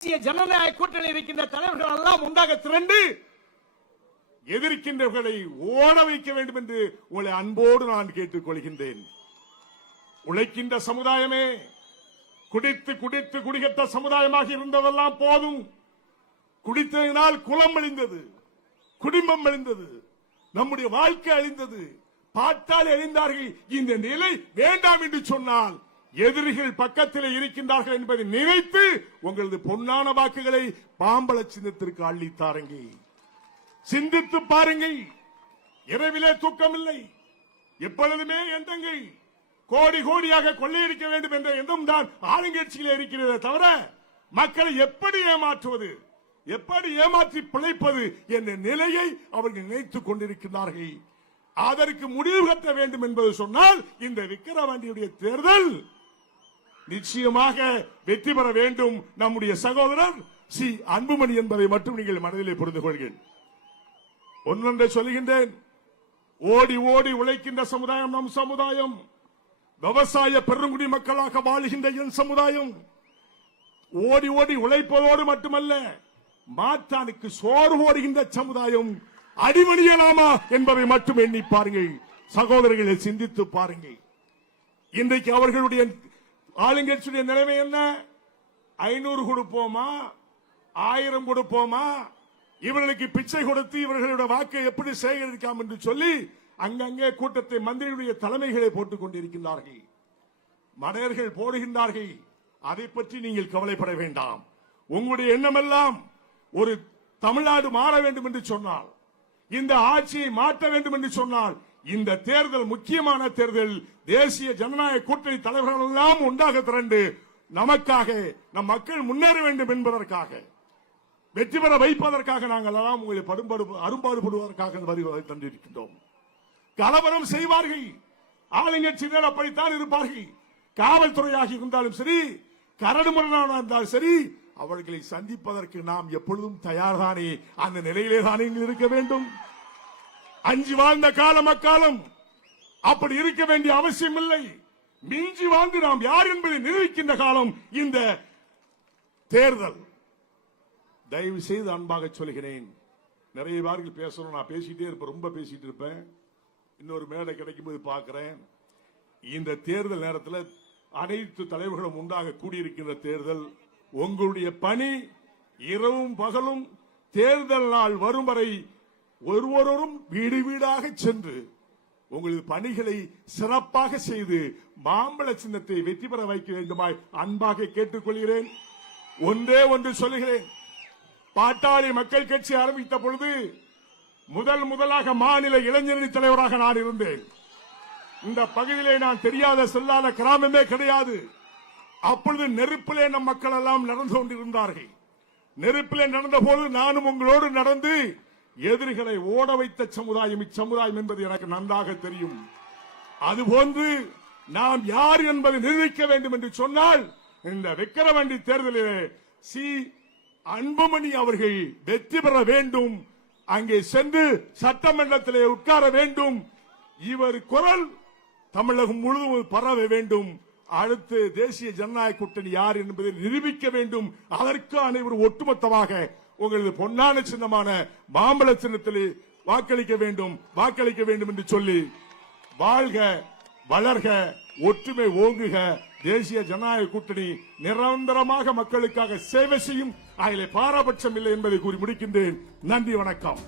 ஜனநாயக கூட்டணி இருக்கின்ற தலைவர்கள் எல்லாம் உண்டாக திரண்டு எதிர்க்கின்றவர்களை ஓட வைக்க வேண்டும் என்று உங்களை அன்போடு நான் கேட்டுக் கொள்கின்றேன். உழைக்கின்ற சமுதாயமே, குடித்து குடித்து குடிகட்ட சமுதாயமாக இருந்ததெல்லாம் போதும். குடித்ததினால் குலம் அழிந்தது, குடும்பம் அழிந்தது, நம்முடைய வாழ்க்கை அழிந்தது, பாட்டாளி அழிந்தார்கள். இந்த நிலை வேண்டாம் என்று சொன்னால் எதிரிகள் பக்கத்தில் இருக்கின்றார்கள் என்பதை நினைத்து உங்களது பொன்னான வாக்குகளை பாம்பள சின்னத்திற்கு அள்ளித்தாருங்கள். சிந்தித்து பாருங்கள். இரவிலே தூக்கமில்லை, எப்பொழுதுமே எண்ணங்கள். கோடி கோடியாக கொள்ளையடிக்க வேண்டும் என்ற எண்ணம் தான் ஆளுங்கட்சியிலே இருக்கிறதே தவிர மக்களை எப்படி ஏமாற்றுவது, எப்படி ஏமாற்றி பிழைப்பது என்ற நிலையை அவர்கள் நினைத்துக் கொண்டிருக்கிறார்கள். அதற்கு முடிவு கட்ட வேண்டும் என்பது சொன்னால் இந்த விக்கிரவாண்டியுடைய தேர்தல் நிச்சயமாக வெற்றி பெற வேண்டும். நம்முடைய சகோதரர் சி அன்புமணி என்பதை மட்டும் நீங்கள் மனதிலே புரிந்து கொள்கிறேன். ஒன்றொன்றை சொல்லுகின்றேன். ஓடி ஓடி உழைக்கின்ற சமுதாயம் நம் சமுதாயம். விவசாய பெருங்குடி மக்களாக வாழ்கின்ற என் சமுதாயம். ஓடி ஓடி உழைப்பதோடு மட்டுமல்ல, மாற்றானுக்கு சோறு ஓடுகின்ற சமுதாயம். அடிமணியலாமா என்பதை மட்டும் எண்ணி பாருங்கள் சகோதரர்களை, சிந்தித்து பாருங்கள். இன்றைக்கு அவர்களுடைய ஆளுங்கட்சியுடைய நிலைமை என்ன? 500 கொடுப்போமா, 1000 கொடுப்போமா, இவர்களுக்கு பிச்சை கொடுத்து இவர்களுடைய வாக்கை எப்படி சேகரிக்கலாம் என்று சொல்லி அங்கங்கே கூட்டத்தை மந்திரியுடைய தலைமைகளை போட்டுக் கொண்டிருக்கின்றார்கள். மடையர்கள் போடுகின்றார்கள். அதை பற்றி நீங்கள் கவலைப்பட வேண்டாம். உங்களுடைய எண்ணமெல்லாம் ஒரு தமிழ்நாடு மாற வேண்டும் என்று சொன்னால், இந்த ஆட்சியை மாற்ற வேண்டும் என்று சொன்னால், இந்த தேர்தல் முக்கியமான தேர்தல். தேசிய ஜனநாயக கூட்டணி தலைவர்கள் எல்லாம் ஒன்றாக திரண்டு நமக்காக, நம் மக்கள் முன்னேற வேண்டும் என்பதற்காக, வெற்றி பெற வைப்பதற்காக நாங்கள் எல்லாம் உங்களை அரும்பாடுபடுவதற்காக தந்திருக்கின்றோம். கலவரம் செய்வார்கள், ஆளுங்கட்சியினர் அப்படித்தான் இருப்பார்கள். காவல்துறையாக இருந்தாலும் சரி, கரடுமுரடாக இருந்தாலும் சரி, அவர்களை சந்திப்பதற்கு நாம் எப்பொழுதும் தயார்தானே. அந்த நிலையிலே தானே இருக்க வேண்டும். அஞ்சு வாழ்ந்த காலம் அக்காலம். அப்படி இருக்க வேண்டிய அவசியம் இல்லை. மிஞ்சி வாழ்ந்து நாம் யார் என்பதை நிரூபிக்கின்ற காலம் இந்த தேர்தல். தயவு செய்து அன்பாக சொல்கிறேன். நிறைய பேர்கள் பேசணும், நான் பேசிட்டே இருப்பேன், ரொம்ப பேசிட்டு இருப்பேன். இன்னொரு மேடை கிடைக்கும் போது பார்க்கிறேன். இந்த தேர்தல் நேரத்தில் அனைத்து தலைவர்களும் உண்டாக கூடியிருக்கின்ற தேர்தல். உங்களுடைய பணி இரவும் பகலும் தேர்தல் நாள் வரும் வரை ஒருவரும் வீடு வீடாக சென்று உங்களது பணிகளை சிறப்பாக செய்து மாம்பழ சின்னத்தை வெற்றி பெற வைக்க வேண்டுமாய் அன்பாக கேட்டுக்கொள்கிறேன். ஒன்றே ஒன்று சொல்லுகிறேன். பாட்டாளி மக்கள் கட்சி ஆரம்பித்த பொழுது முதலாக மாநில இளைஞரணி தலைவராக நான் இருந்தேன். இந்த பகுதியிலே நான் தெரியாத செல்லாத கிராமமே கிடையாது. அப்பொழுது நெருப்பிலே நம் மக்கள் எல்லாம் நடந்து கொண்டிருந்தார்கள். நெருப்பிலே நடந்த போது நானும் உங்களோடு நடந்து எதிரிகளை ஓட வைத்த சமுதாயம் இச்சமுதாயம் என்பது எனக்கு நன்றாக தெரியும். அதுபோன்று நாம் யார் என்பதை நிரூபிக்க வேண்டும் என்று சொன்னால், இந்த விக்கிரவாண்டி தேர்தலிலே சி அன்புமணி அவர்கள் வெற்றி பெற வேண்டும். அங்கே சென்று சட்டமன்றத்திலே உட்கார வேண்டும். இவர் குரல் தமிழகம் முழுவதும் பரவ வேண்டும். அடுத்து தேசிய ஜனநாயக கூட்டணி யார் என்பதை நிரூபிக்க வேண்டும். அதற்கு அனைவரும் ஒட்டுமொத்தமாக உங்களது பொன்னான சின்னமான மாம்பழ சின்னத்தில் வாக்களிக்க வேண்டும் என்று சொல்லி, வாழ்க வளர்க, ஒற்றுமை ஓங்குக. தேசிய ஜனநாயக கூட்டணி நிரந்தரமாக மக்களுக்காக சேவை செய்யும். அதிலே பாரபட்சம் இல்லை என்பதை கூறி முடிக்கின்றேன். நன்றி, வணக்கம்.